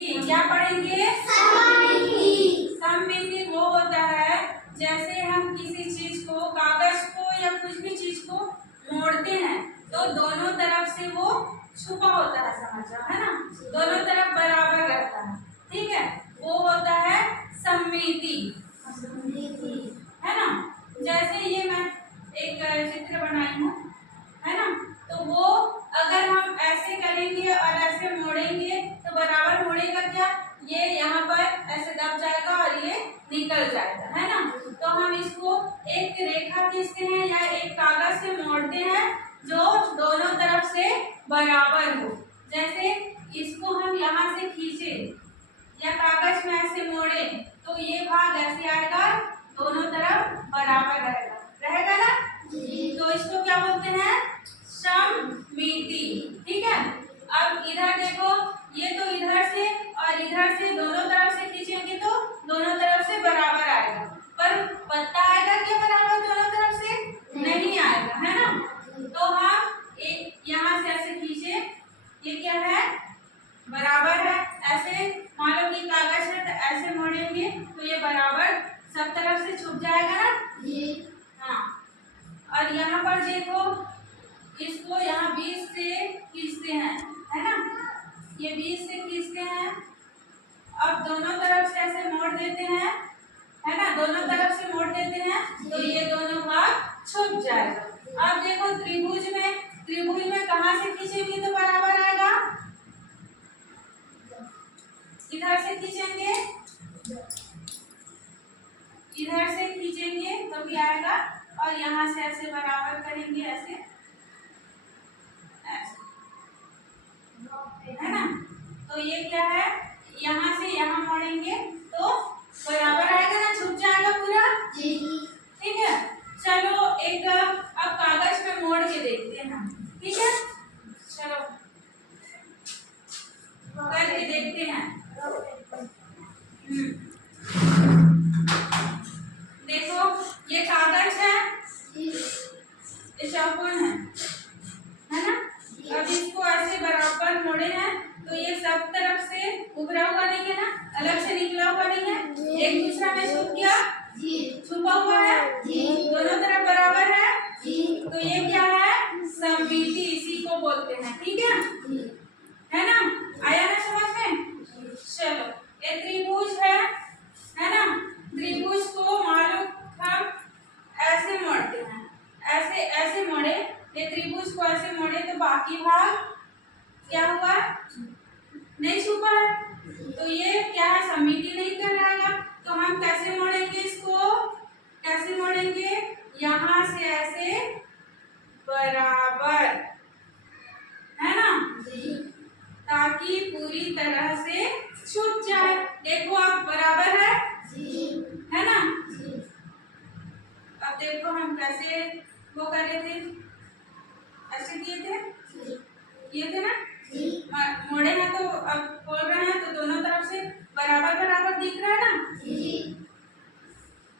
क्या पढ़ेंगे? सममिति। सममिति वो होता है जैसे हम किसी चीज को, कागज को या कुछ भी चीज को मोड़ते हैं तो दोनों तरफ से वो छुपा होता है, समझ है ना, दोनों तरफ बराबर रहता है, ठीक है, वो होता है सममिति, है ना। जैसे ये मैं एक चित्र बनाई हूँ, है ना, तो वो अगर हम ऐसे करेंगे और ऐसे मोड़ेंगे तो बराबर मोड़ेगा क्या, ये यहाँ पर ऐसे दब जाएगा और ये निकल जाएगा, है ना। तो हम इसको एक रेखा खींचते हैं या एक कागज से मोड़ते हैं जो दोनों तरफ से बराबर हो। जैसे इसको हम यहाँ से खींचे या कागज में ऐसे मोड़े तो ये भाग ऐसे आएगा, दोनों तरफ बराबर रहेगा, रहेगा ना जी। तो इसको क्या बोलते हैं? सममिति, ठीक है। अब इधर देखो, ये तो इधर से और इधर से दोनों तरफ से खींचेंगे तो दोनों तरफ से बराबर आएगा, पर पता आएगा क्या बराबर दोनों तरफ से? नहीं आएगा, है ना। तो हम एक यहाँ से ऐसे खींचे, ये क्या है? बराबर है। ऐसे मान लो कि कागज है तो ऐसे मोड़ेंगे तो ये बराबर सब तरफ से छुप जाएगा ना जी। हाँ, और यहाँ पर देखो, इसको यहाँ बीच से खींचते हैं, है ना, ये बीच से खींचते हैं, अब दोनों तरफ से ऐसे मोड़ देते हैं, है ना, दोनों तरफ से मोड़ देते हैं तो ये दोनों भाग छुप जाएगा। अब देखो त्रिभुज में कहाँ से खींचेंगे तो बराबर आएगा? इधर से खींचेंगे, इधर से खींचेंगे तो भी आएगा, और यहाँ से ऐसे बराबर करेंगे, ऐसे है ना। तो ये क्या है, यहाँ से यहाँ मोड़ेंगे तो बराबर आएगा ना, छुप जाएगा पूरा जी, ठीक है। चलो एक अब कागज में मोड़ के देखते हैं हम, ठीक है, चलो करके देखते हैं। देखो ये कागज है, ये चौकोन है ना। अब इसको ऐसे बराबर मोड़े हैं तो ये सब तरफ से उभरा हुआ नहीं है ना, अलग से निकला हुआ नहीं है, एक दूसरा में छुप गया, छुपा हुआ है, दोनों तरफ बराबर है, तो ये क्या है? सममिति, इसी को बोलते हैं, ठीक है ना। आया ना समझ में? चलो ये त्रिभुज है ना, त्रिभुज को मालूम हम ऐसे मोड़ते हैं, ऐसे ऐसे मोड़े, ये त्रिभुज को ऐसे मोड़े तो बाकी भाग क्या हुआ? नहीं छुपा है, तो ये क्या है? सममिति नहीं कर रहेगा। तो हम कैसे मोड़ेंगे इसको? कैसे मोड़ेंगे? यहाँ से ऐसे बराबर, है ना, ताकि पूरी तरह से छुप जाए। देखो अब बराबर है ना। अब देखो हम कैसे वो कर रहे थे, ऐसे किए थे ना, मोड़े हैं तो अब खोल रहे हैं तो दोनों तरफ से बराबर बराबर दिख रहा है ना।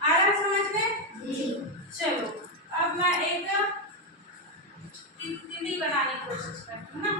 आया समझ में? चलो अब मैं एक तितली बनाने की कोशिश करती हूँ ना।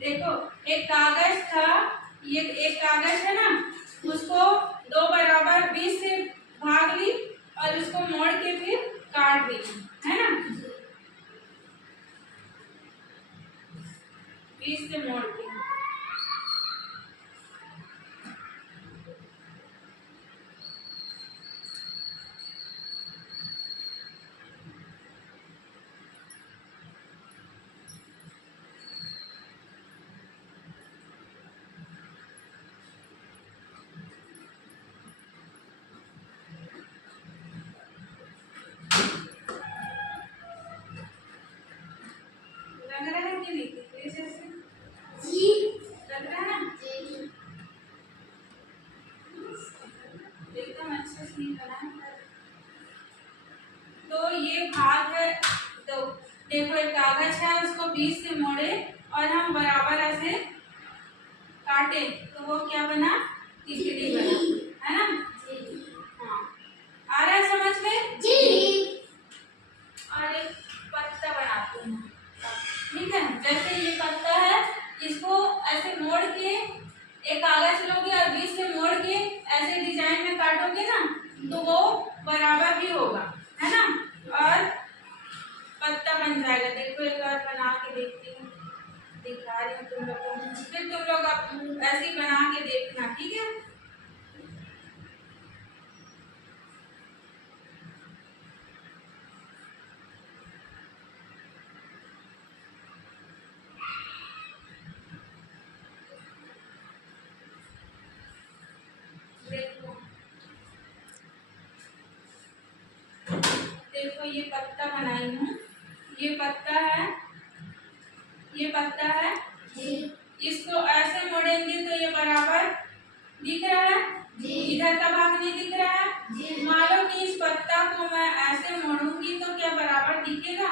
देखो एक कागज था, ये एक कागज है ना, उसको दो बराबर 20 से भाग ली और उसको मोड़ के फिर काट दी, है ना, 20 से मोड़ के। लग रहा है करके देखिए जैसे लग रहा है ना एकदम अच्छा सीन बना है। तो ये भाग है। तो देखो एक कागज है उसको बीच से मोड़े और हम बराबर ऐसे काटे तो वो क्या बना तितली बना है ना। हाँ आ रहा है समझ में और एक पत्ता बनाते हैं ठीक है। जैसे ये पत्ता है इसको ऐसे मोड़ के एक कागज लोगे और बीच से मोड़ के ऐसे डिजाइन में काटोगे ना तो वो बराबर भी होगा है ना और पत्ता बन जाएगा। देखो एक बार बना के देखती हूँ दिखा रही हूँ तुम लोग को फिर तुम लोग ऐसे ही बना के देखना ठीक है। देखो देखो ये पत्ता बनाई हूँ ये पत्ता है ये पत्ता है इसको ऐसे मोड़ेंगे तो ये बराबर दिख रहा है इधर का भाग नहीं दिख रहा है। मान लो कि इस पत्ता को मैं ऐसे मोड़ूंगी तो क्या बराबर दिखेगा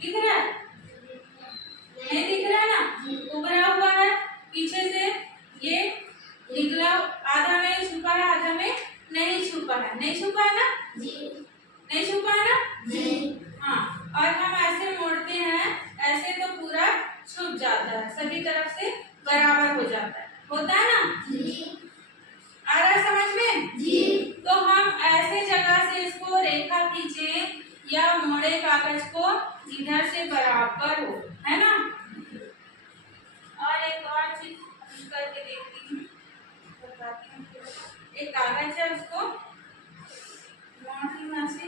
दिख रहा है नहीं दिख रहा है ना उभरा हुआ है पीछे से ये निकला आधा में छुपा है आधा में नहीं छुपा है नहीं छुपा है ना नहीं छुपा है ना हाँ और हम ऐसे मोड़ते हैं ऐसे तो पूरा छुप जाता है सभी तरफ से बराबर हो जाता है होता है ना आ रहा है समझ में तो हम ऐसे जगह से इसको रेखा खींचे या मोड़े कागज को इधर से बराबर हो है ना। और एक और चीज करके देखती हूँ बताती हूँ। एक कागज है उसको मोड़ती हूँ ऐसे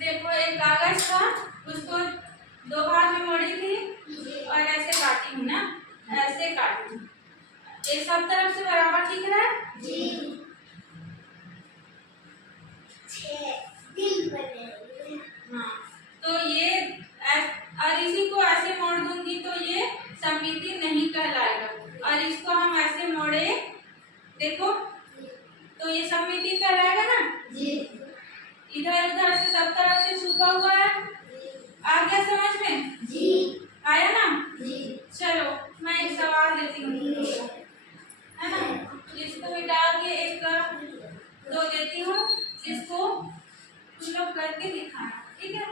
देखो एक कागज था उसको दो भाग में मोड़ी थी और ऐसे काटी हूँ ना ऐसे काटी हूँ ये सब तरफ से बराबर दिख रहा है हाँ तो ये और इसी को ऐसे मोड़ दूंगी तो ये समिति नहीं कहलाएगा और इसको हम ऐसे मोड़े देखो तो ये समिति कहलाएगा ना इधर उधर से सब तरफ से छुपा हुआ है आ गया समझ में आया ना चलो मैं एक सवाल देती हूँ है ना इसको मिटा के एक दो देती हूँ जिसको तुम लोग करके दिखाना ठीक है।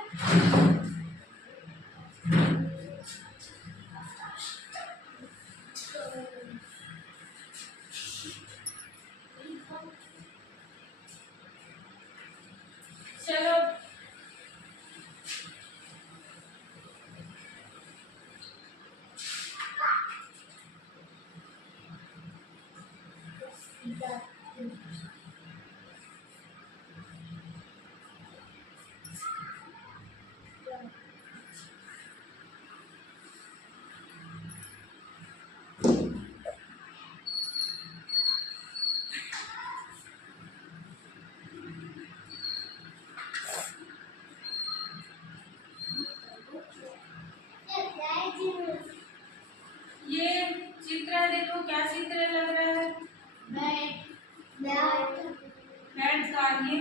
चलो ये चित्र देखो क्या चित्र लग रहा है बैट का ये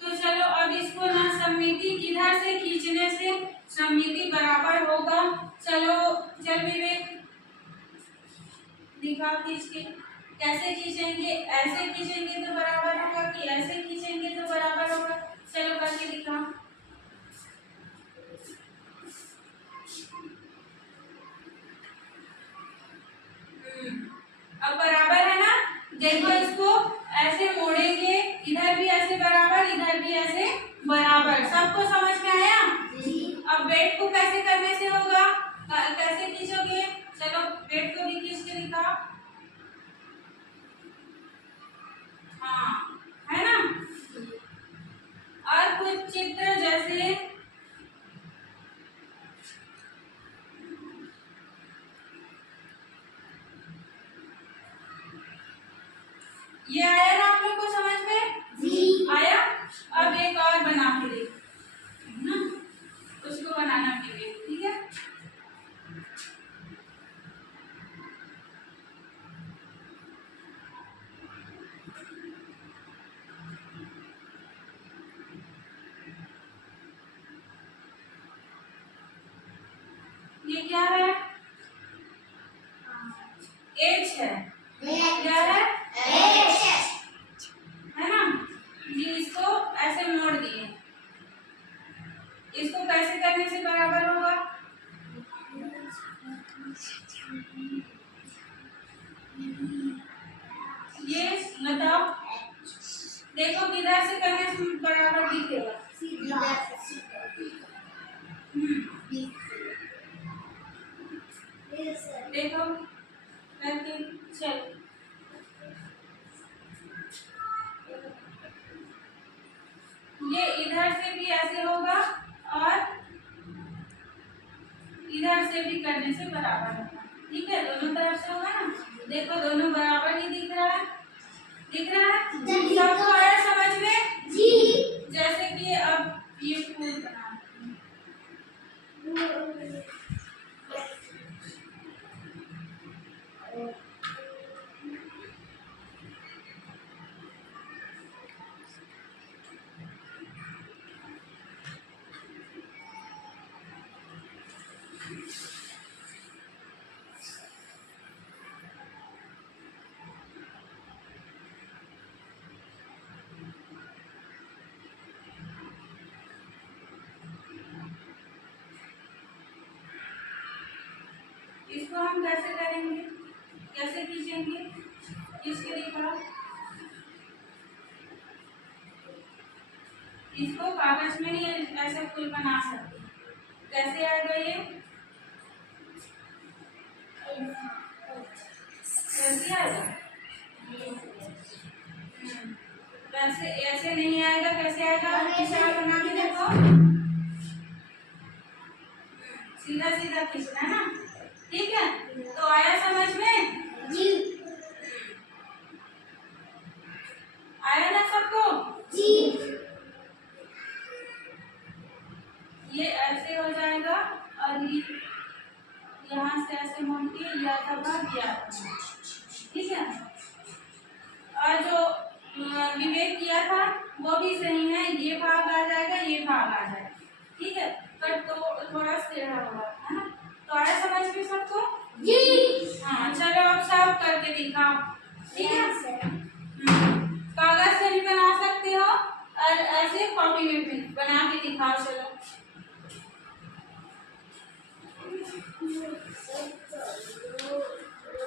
तो चलो अब इसको ना समिति किधर से खींचने से समिति बराबर होगा। चलो चल विवेक दिखाओ खींच के कैसे खींचेंगे ऐसे खींचेंगे तो बराबर होगा कि ऐसे खींचेंगे तो बराबर होगा। चलो करके दिखाओ अब बराबर है ना देखो इसको सबको समझ में आया? जी। अब बेट को कैसे करने से होगा, कैसे खींचोगे? चलो बेट को भी खींच के दिखाओ। हाँ, है ना? और कुछ चित्र जैसे ये आया ना आप लोग को समझ में? जी। आया? अब एक और बना के देखो ना, उसको बनाना भी है, ठीक है? ये क्या है? एच है। क्या है? है ना? ये इसको ऐसे मोड़ दिए, इसको कैसे करने से बराबर होगा? ये बताओ, देखो किधर से करने से बराबर दिखेगा? देखो करके चल, ये इधर से भी ऐसे होगा और इधर से भी करने से बराबर होगा, ठीक है? दोनों तरफ से होगा ना? देखो दोनों बराबर ही दिख रहा है, दिख रहा है? सबको आया समझ में? जी। जैसे कि अब ये फूल बना, इसको हम कैसे करेंगे, कैसे खींचेंगे? इसके दिखाओ, इसको कागज में ही ऐसे फूल बना सकते, कैसे आएगा ये? कैसे आएगा? वैसे ऐसे नहीं आएगा, कैसे आएगा? इशारा बना के देखो, सीधा सीधा खींचना है ना, ठीक है? तो आया समझ में? जी। आया ना सबको? जी। ये ऐसे हो जाएगा और ये यहाँ से ऐसे मोड़ के या भाग दिया, ठीक है? और जो विवेक किया था वो भी सही है, ये भाग आ जाएगा, ये भाग आ जाएगा, ठीक है? पर तो थोड़ा टेढ़ा होगा, है ना? तो आया समझ में सबको? जी। हाँ, चलो अब सब करके दिखाओ, ठीक है? कागज से भी बना सकते हो और ऐसे कॉपी में